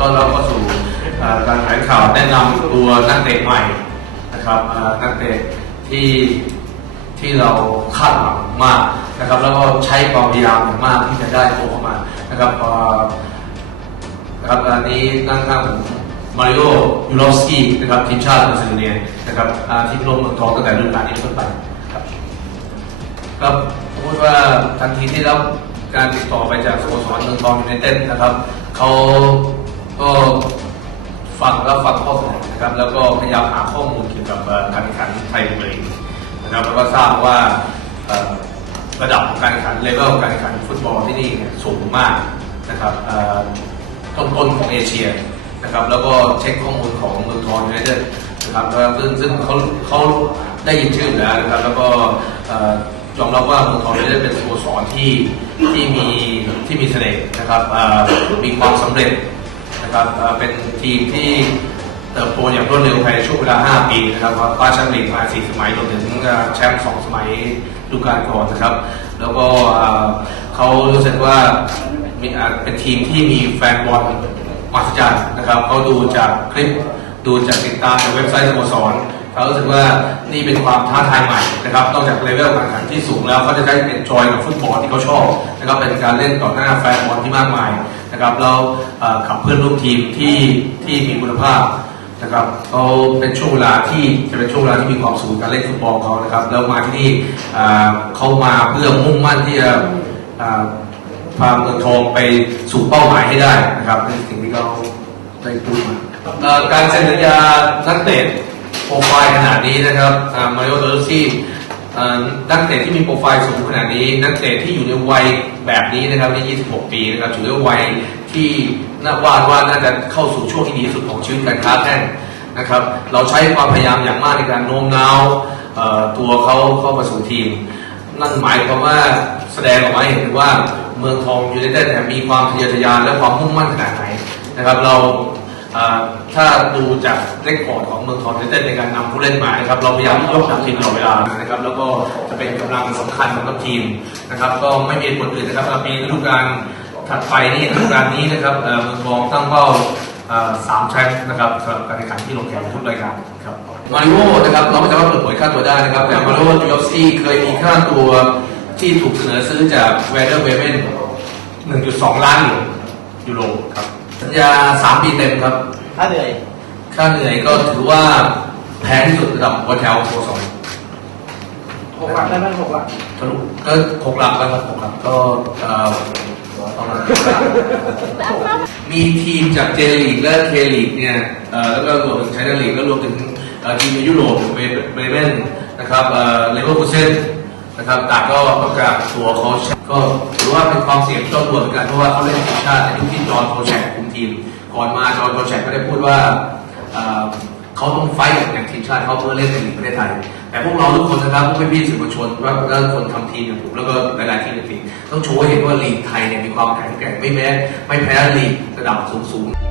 ต้อนรับเข้าสู่การแถลงข่าวแนะนำตัวนักเตะใหม่นะครับนักเตะที่ที่เราคาดหวังมากนะครับ แล้วก็ใช้ความพยายามมากที่จะได้ตัวเข้ามานะครับนะครับอันนี้นั่งข้างผมมาริโอยูโรฟสกี้นะครับทีมชาติมาซิโดเนียนะครับที่ร่วมเมืองทองตั้งแต่ฤดูกาลนี้เป็นต้นไปครับครับพูดว่าทันทีที่รับการติดต่อไปจากสโมสรเมืองทองยูไนเต็ดนะครับเขา ก็ฟังแล้วฟังข้อเสนอนะครับ แล้วก็พยายามหาข้อมูลเกี่ยวกับการแข่งขันไทยเมียร์นะครับแล้วก็ทราบว่าระดับของการแข่งขันเลเวลการแข่งขันฟุตบอลที่นี่เนี่ยสูงมากนะครับเอ่อต้นของเอเชียนะครับ แล้วก็เช็คข้อมูลของเมืองทองยูไนเต็ดนะครับซึ่งซึ่งเขาเขาได้ยินชื่อแล้วนะครับ แล้วก็ยอมรับว่าเมืองทองยูไนเต็ดเป็นสโมสรที่ที่มีที่มีเสน่ห์นะครับมีความสำเร็จ นะครับเป็นทีมที่เติบโตอย่างรวดเร็วภายในช่วงเวลา 5 ปีนะครับว่าคว้าแชมป์ลีกมา4สมัยรวมถึงแชมป์ 2 สมัยดูกาลก่อนนะครับ แล้วก็เขารู้สึกว่ามีอ่าเป็นทีมที่มีแฟนบอลมหัศจรรย์นะครับเขาดูจากคลิปดูจากติดตามจากเว็บไซต์สโมสรเขารู้สึกว่านี่เป็นความท้าทายใหม่นะครับนอกจากเลเวลการแข่งขันที่สูงแล้วเขาจะได้เป็นจอยกับฟุตบอลที่เขาชอบนะครับเป็นการเล่นต่อหน้าแฟนบอลที่มากมายนะครับเอ่อขับเพื่อนร่วมทีมที่ที่มีคุณภาพนะครับเขาเป็นช่วงเวลาที่จะเป็นช่วงเวลาที่มีความสุขในการเล่นฟุตบอลเขานะครับแล้วมาที่นี่เขามาเพื่อมุ่งมั่นที่จะอ่าพาเมืองทองไปสู่เป้าหมายให้ได้นะครับนี่สิ่งที่เขาได้พูดมาการเซ็นสัญญานักเตะโปรไฟล์ขนาดนี้นะครับมาริโอโดซี่ นักเตะที่มีโปรไฟล์สูงขนาดนี้ นักเตะที่อยู่ในวัยแบบนี้นะครับใน 26 ปีนะครับถือว่าวัยที่น่าวาดว่าน่าจะเข้าสู่ช่วงที่ดีที่สุดของชีวิตการค้าแข่งนะครับ เราใช้ความพยายามอย่างมากในการโน้มน้าวตัวเขาเข้ามาสู่ทีม นั่นหมายความว่าแสดงออกมาเห็นว่าเมืองทองยูไนเต็ดมีความทะเยอทะยานและความมุ่งมั่นขนาดไหนนะครับ เรา ถ้าดูจากเรคคอร์ดของเมืองทองยูไนเต็ดในการนำผู้เล่นมานะครับเราพยายามยกระดับทีมตลอดเวลานะครับแล้วก็จะเป็นกำลังสำคัญสำหรับทีมนะครับก็ไม่มีคนอื่นนะครับปีฤดูกาลถัดไปนี่ฤดูกาลนี้นะครับเมืองทองตั้งเป้าสามแชมป์นะครับสำหรับการแข่งขันที่ลงแข่งทุกรายการครับมาริโอนะครับเราไม่สามารถเปิดเผยค่าตัวได้นะครับแต่มาริโอจูยอฟซี่เคยมีค่าตัวที่ถูกเสนอซื้อจากเวเดอร์เบเมน1.2 ล้านยูโรครับ สัญญา3ปีเต็มครับถ้าเหนื่อย ค่าเหนื่อยก็ถือว่าแพงที่สุดระดับหัวแถวโซสองหกหลักได้ไหมหกหลักทะลุก็หกหลักแล้วครับหกหลักก็เอ่อประมาณมีทีมจากเจลีกและเคลีกเนี่ยเอ่อแล้วก็รวมถึงไชน่าลีกแล้วรวมถึงเอ่อทีมในยุโรปเบเบเบนนะครับเอ่อเลเวอร์คูเซนนะครับต่างก็ประกาศตัวเขาก็ถือว่าเป็นความเสี่ยงต่อตัวเหมือนกันเพราะว่าเขาเล่นทีมชาติในยุคที่จอร์นโทแชกคุม ทีมก่อนมาจอร์จโทแชกก็ได้พูดว่าเขาต้องไฟท์กับอย่างทีมชาติเขาเพื่อเล่นในลีกประเทศไทย แต่พวกเราทุกคนนะครับพวกพี่สื่อมวลชนว่าแล้วคนทำทีมอย่างผมแล้วก็หลายๆทีมในทีมต้องโชว์ให้เห็นว่าลีกไทยเนี่ยมีความแข็งแกร่งไม่แม้ไม่แพ้ลีกระดับสูงๆ